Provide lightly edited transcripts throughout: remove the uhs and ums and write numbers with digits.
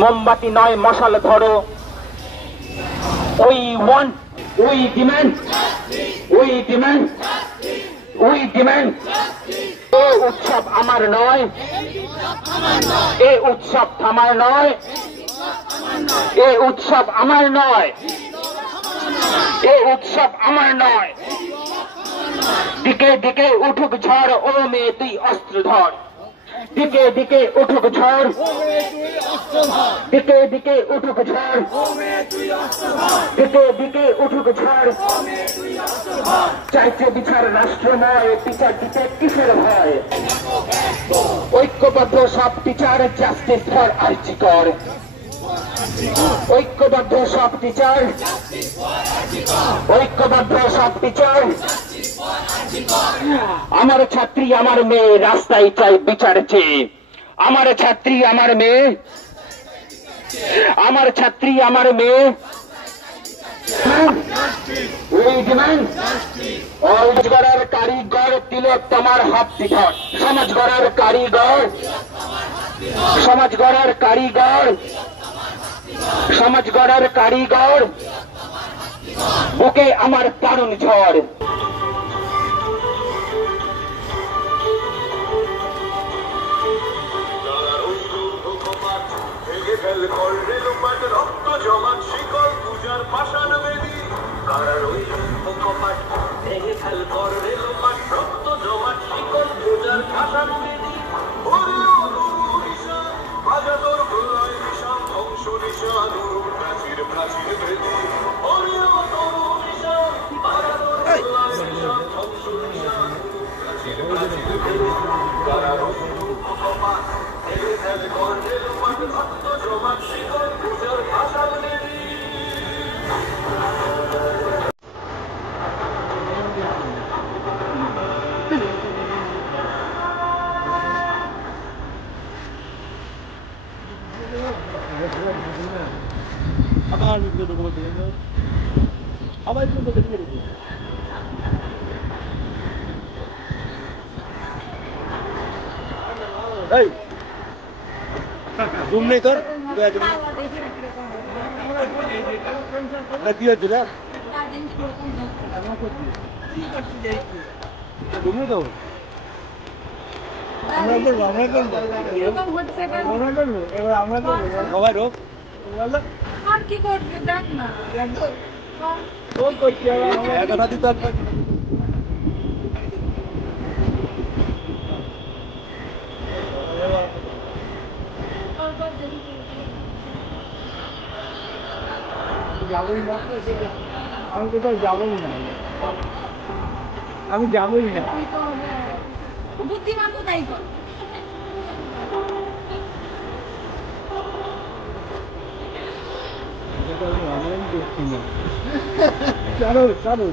মোমবাতি নয় মশাল ধরো। We want, we demand, we demand, we demand. এ উৎসব আমার নয়, এ উৎসব আমার নয়, এ উৎসব আমার নয়, এ উৎসব আমার নয়। দিকে দিকে উঠুক ঝড়, ও মেয়ে তুই অস্ত্র ধর। দিকে দিকে উঠুক ঝড়, দিকে দিকে উঠুক ঝড়, দিকে দিকে উঠুক ঝড়। চাইছে বিচার রাষ্ট্রময়, বিচার দিতে কিসের ভয়? ঐক্যবদ্ধ সব টিচার, জাস্টিস ফর আরজি কর। ঐক্যবদ্ধ সব টিচার, ঐক্যবদ্ধ সব টিচার। আমার ছাত্রী আমার মেয়ে রাস্তায় চাই বিচার চেয়ে। আমার ছাত্রী আমার মেয়ে, আমার ছাত্রী আমার মেয়ে। সমাজ গড়ার কারিগর তিলক তোমার হাত ধর। সমাজ গড়ার কারিগর, সমাজ গড়ার কারিগর, সমাজ গড়ার কারিগর। বুকে আমার দারুণ ঝড়। রক্ত জমাট শিকল পূজার পাষাণ বেদী। কারার ওই কপাট ভেঙে ফেল কর রেলোপাট, রক্ত জমাট শিকল পূজার পাষাণ বেদী। বাজা তোর প্রলয় নিশান, ধ্বংস নিশান প্রাচীর প্রাচীর বেদী। বাজা তোর প্রলয় নিশান, ধ্বংস নিশান প্রাচীর প্রাচীর বেদী। কারার ওই কপাট ভেঙে ফেল কর রেলোপাট, রক্ত জমাট শিকল পূজার পাষাণ বেদী। আবার আবার এই ঘুম নেই তোর কি হচ্ছে রে? ঘুম নেই তো আমরা করবো, আমরা করবো, আমরা করবো, এবার আমরা করবো সবাই রোগ আর কি করবে দেখ না কথা দিতে আমি কোথাও যাবোই না, আমি যাবোই না। বুদ্ধিমান তো তাই কর। আমি অনলাইন দেখছি না। চলো চলো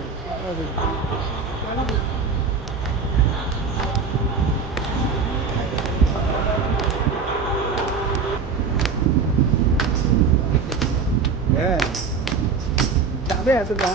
হ্যাঁ যাবে এতটা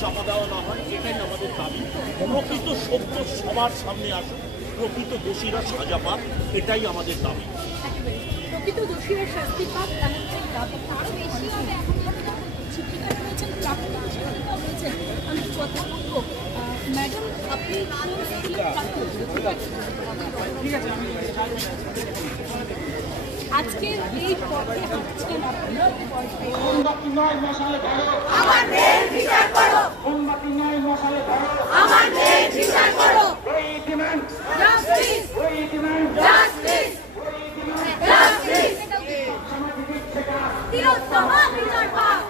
চাপা দেওয়া না হয়, এটাই আমাদের দাবি। প্রকৃত সত্য সবার সামনে আসুক, প্রকৃত দোষীরা সাজা পাক, এটাই আমাদের দাবি। প্রকৃত দোষীরা শাস্তি পাক, তারও বেশি হবে। এখন শিক্ষিকা রয়েছেন, প্রাক্তন শিক্ষিকা রয়েছেন। আমি কথা বলবো, ম্যাডাম আপনি আজকের এই পথে হাঁটছেন আপনি, মোমবাতি নয় মশালে ধরো, আমার মেয়ের বিচার করো, মোমবাতি নয় মশালে ধরো, আমার মেয়ের বিচার করো, ওই ডিমান্ড জাস্টিস, ওই ডিমান্ড জাস্টিস, জাস্টিস, সমাজে দিচ্ছে না, তিলোত্তমা বিচার পাক,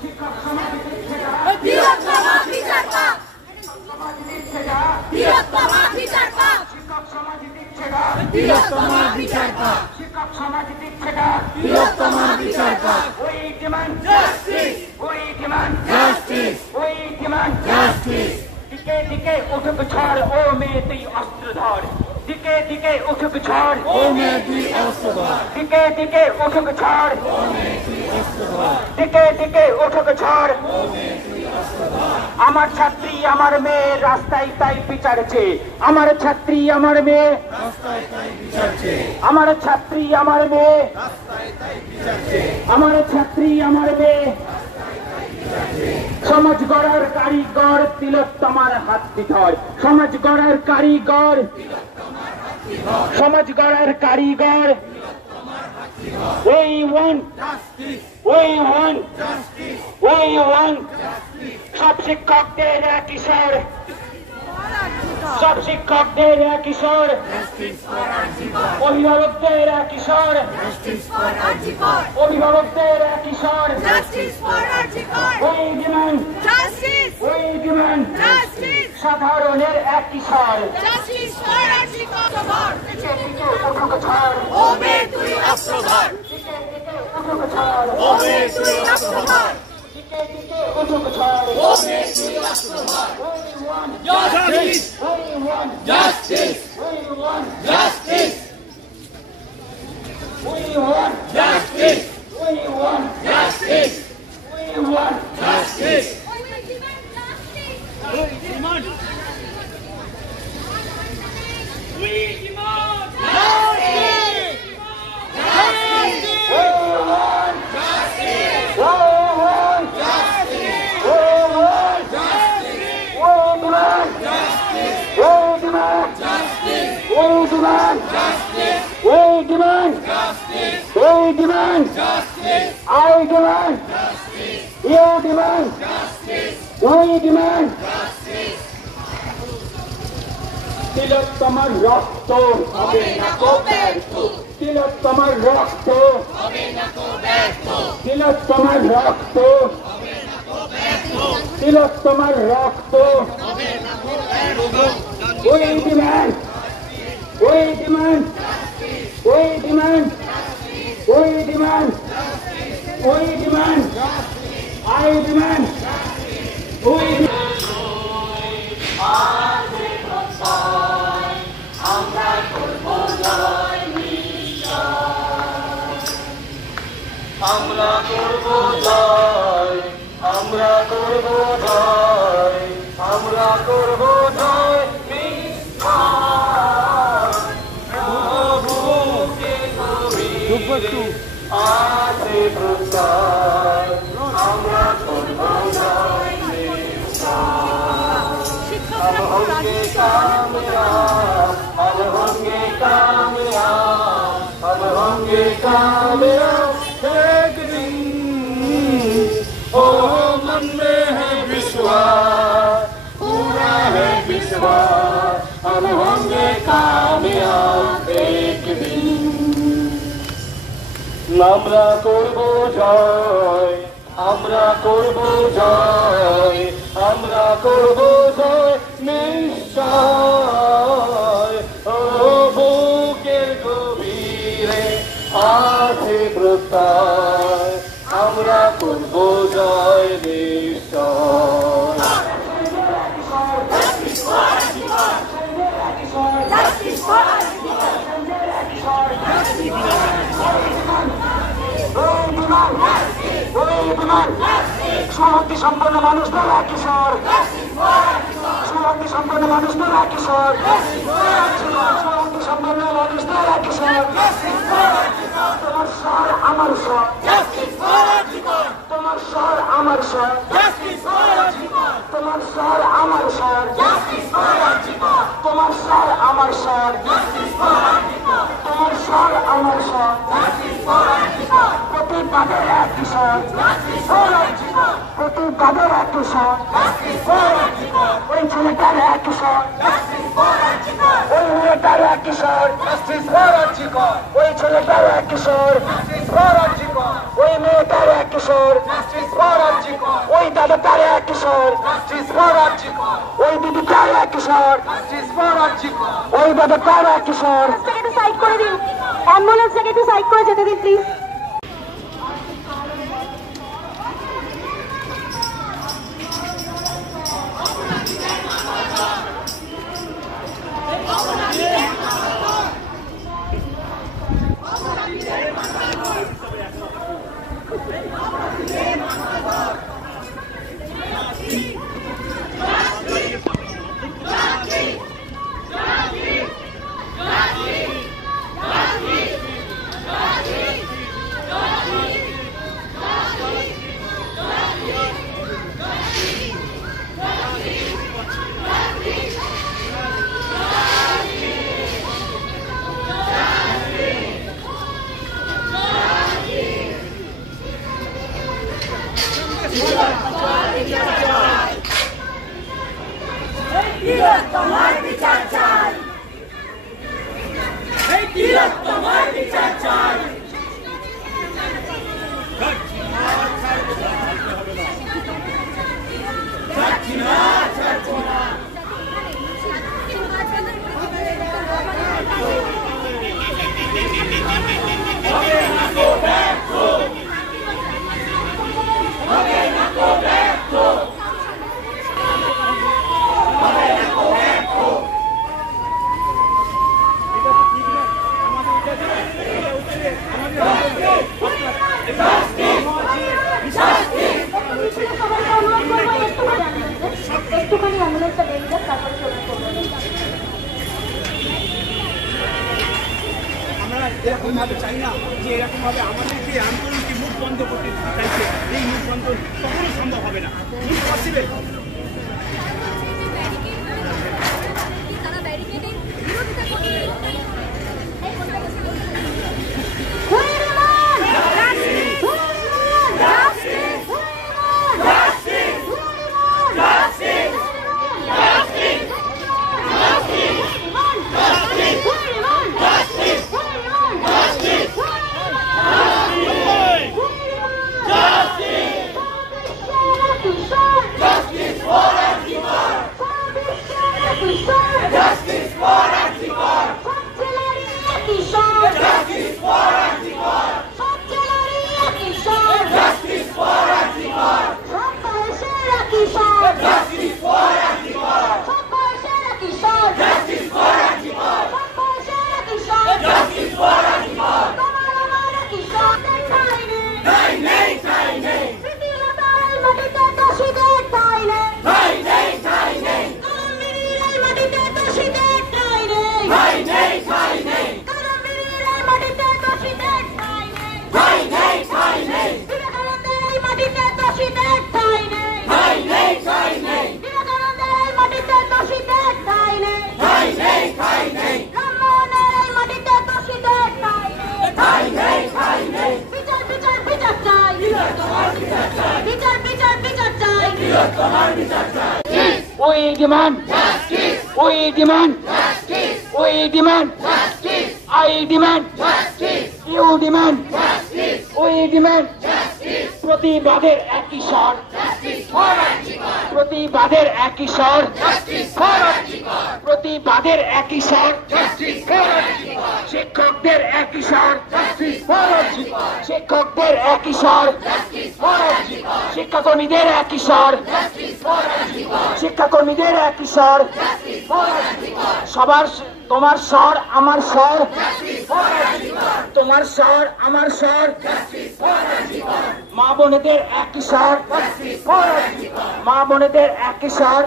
শিক্ষক সমাজে দিচ্ছে না, তিলোত্তমা বিচার পাক, সমাজে দিচ্ছে না, তিলোত্তমা বিচার পাক, শিক্ষক সমাজে দিচ্ছে না, তিলোত্তমা বিচার পাক, শিক্ষক সমাজে দিচ্ছে না, তিলোত্তমা বিচার পাক, ওই ডিমান্ড জাস্টিস, ওই ডিমান্ড জাস্টিস, ওই ডিমান্ড জাস্টিস, দিকে দিকে উঠুক ঝড়, ও মেয়ে তুই অস্ত্র ধর, দিকে দিকে উঠুক ঝড়, ও মেয়ে তুই অস্ত্র ধর, দিকে দিকে উঠুক ঝড়, ও মেয়ে তুই অস্ত্র ধর, দিকে দিকে উঠুক ঝড়। আমার ছাত্রী আমার মেয়ে রাস্তায় তাই বিচারছে, আমার ছাত্রী আমার মেয়ে রাস্তায় তাই বিচারছে, আমার ছাত্রী আমার মেয়ে রাস্তায় তাই বিচারছে, আমার ছাত্রী আমার মেয়ে। সমাজ গড়ার কারিগর তিলোত্তমার হাত ধর, সমাজ গড়ার কারিগর, সমাজ গড়ার কারিগর। We want justice, we want justice, we want সব শিক্ষকদের একই স্বর, সব শিক্ষকদের একই স্বর, জাস্টিস ফর আরজিকর, অভিভাবকদের একই স্বর, জাস্টিস ফর আরজিকর, অভিভাবকদের একই স্বর। Justice for RG Kar, We demand, justice, we demand justice, সাধারণের একই স্বর। জাস্টিস ফর আরজিকর, ধর, দিকে দিকে উঠুক ঝড়, ও মেয়ে তুই অস্ত্র ধর, দিকে দিকে উঠুক ঝড়, ও মেয়ে তুই অস্ত্র ধর, দিকে দিকে উঠুক ঝড়। ও মেয়ে তুই অস্ত্র ধর, We want, justice, we want, justice, we want, justice, we want, justice, we want, justice, we want. Justice, তিলোত্তমার রক্ত হবে না কো ব্যর্থ, তিলোত্তমার রক্ত হবে না কো ব্যর্থ, তিলোত্তমার রক্ত হবে না কো ব্যর্থ, তিলোত্তমার রক্ত হবে না কো ব্যর্থ, We demand, we demand, we demand, we demand, we demand, I demand, we demand. আমরা করব জয়, আমরা করব জয়, আমরা করব জয়। বুকে গভীরে আছে প্রসার, আমরা করব জয়। हम होंगे कामयाब, हम होंगे कामयाब, हम होंगे कामयाब एक दिन। ओ मन में है विश्वास, पूरा है विश्वास, हम होंगे कामयाब एक दिन। আমরা করব জয়, আমরা করব জয়, আমরা করব জয় নিশ্চয়। ও বুকের গভীরে আছে প্রত্যয়, আমরা করব জয় নিশ্চয়। Justice for RG Kar, justice for RG Kar, We demand, we সুশক্তি সম্পন্ন মানুষদের একই স্বর, সুশক্তি সম্পন্ন মানুষদের একই স্বর, সুশক্তি সম্পন্ন মানুষদের একই স্বর। তোমার স্বর আমার স্বর, তোমার স্বর আমার স্বর, তোমার স্বর আমার স্বর, তোমার স্বর আমার স্বর, তোমার স্বর আমার স্বর। প্রতিবাদের একই স্বর, প্রতিবাদের একই স্বর, ওই ছেলেটার একই স্বর, ওই মেয়েটার একই স্বর, ওই ছেলেটার একই স্বর, ওই মেয়েটার একই স্বর, ওই দাদাটার একই স্বর, ওই দিদিটার একই স্বর, ওই দাদাটার একই স্বর। একটু সাইড করে দিন, অ্যাম্বুলেন্সটাকে একটু সাইড করে যেতে দিন প্লিজ। তোমার বিচার চাই, তোমার বিচার চাই। একটুখানি অ্যাম্বুলেন্সটা বেরিয়ে যাক, তারপরে চলে করবো। আমরা এরকম ভাবে চাই না যে এরকম ভাবে আমাদের যে আন্দোলনকে মুখ বন্ধ করতে চাইছে, এই মুখ বন্ধ কখনো সম্ভব হবে না, ইম্পসিবল। তারা ব্যারিকেডের বিরোধিতা করছে। We demand justice. We demand justice. We demand justice. I demand justice. You demand justice. We demand justice. প্রতিবাদের একই স্বর, প্রতিবাদের একই স্বর, প্রতিবাদের একই স্বর, শিক্ষকদের একই স্বর, শিক্ষকদের একই স্বর, শিক্ষাকর্মীদের একই স্বর, শিক্ষাকর্মীদের একই স্বর, সবার তোমার স্বর আমার স্বর, তোমার স্বর আমার স্বর, মা বোনেদের একই স্বর, মা বোনেদের একই স্বর।